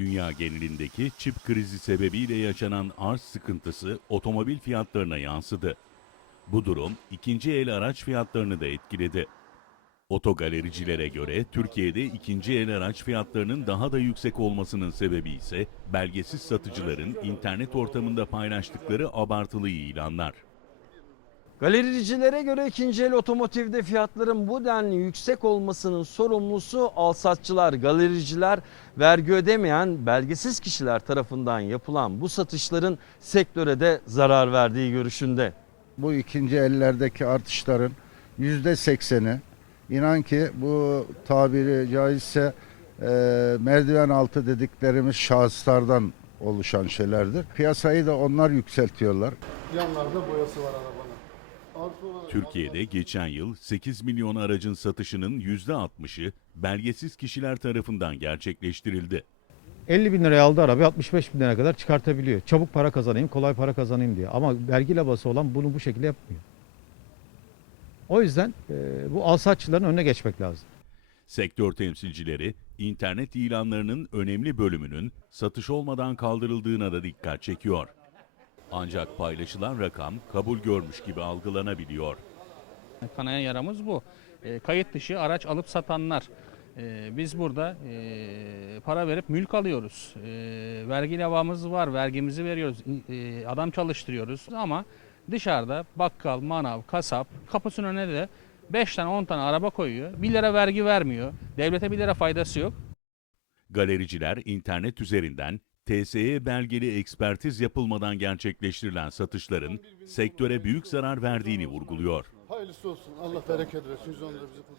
Dünya genelindeki çip krizi sebebiyle yaşanan arz sıkıntısı otomobil fiyatlarına yansıdı. Bu durum ikinci el araç fiyatlarını da etkiledi. Otogalericilere göre Türkiye'de ikinci el araç fiyatlarının daha da yüksek olmasının sebebi ise belgesiz satıcıların internet ortamında paylaştıkları abartılı ilanlar. Galericilere göre ikinci el otomotivde fiyatların bu denli yüksek olmasının sorumlusu alsatçılar, galericiler, vergi ödemeyen belgesiz kişiler tarafından yapılan bu satışların sektöre de zarar verdiği görüşünde. Bu ikinci ellerdeki artışların yüzde sekseni inan ki bu tabiri caizse e, merdiven altı dediklerimiz şahıslardan oluşan şeylerdir. Piyasayı da onlar yükseltiyorlar. Yanlarda boyası var arabanın. Türkiye'de geçen yıl 8 milyon aracın satışının %60'ı belgesiz kişiler tarafından gerçekleştirildi. 50 bin liraya aldığı arabayı 65 bin liraya kadar çıkartabiliyor. Çabuk para kazanayım, kolay para kazanayım diye. Ama vergi labası olan bunu bu şekilde yapmıyor. O yüzden e, bu alsatçıların önüne geçmek lazım. Sektör temsilcileri internet ilanlarının önemli bölümünün satış olmadan kaldırıldığına da dikkat çekiyor. Ancak paylaşılan rakam kabul görmüş gibi algılanabiliyor. Kanayan yaramız bu. E, kayıt dışı araç alıp satanlar. E, biz burada e, para verip mülk alıyoruz. E, vergi levamız var, vergimizi veriyoruz. E, adam çalıştırıyoruz ama dışarıda bakkal, manav, kasap kapısının önüne de 5 tane 10 tane araba koyuyor. 1 lira vergi vermiyor. Devlete 1 lira faydası yok. Galericiler internet üzerinden TSE belgeli ekspertiz yapılmadan gerçekleştirilen satışların sektöre büyük zarar verdiğini vurguluyor. hayırlısı olsun. Allah bereket versin. Yüz bizi.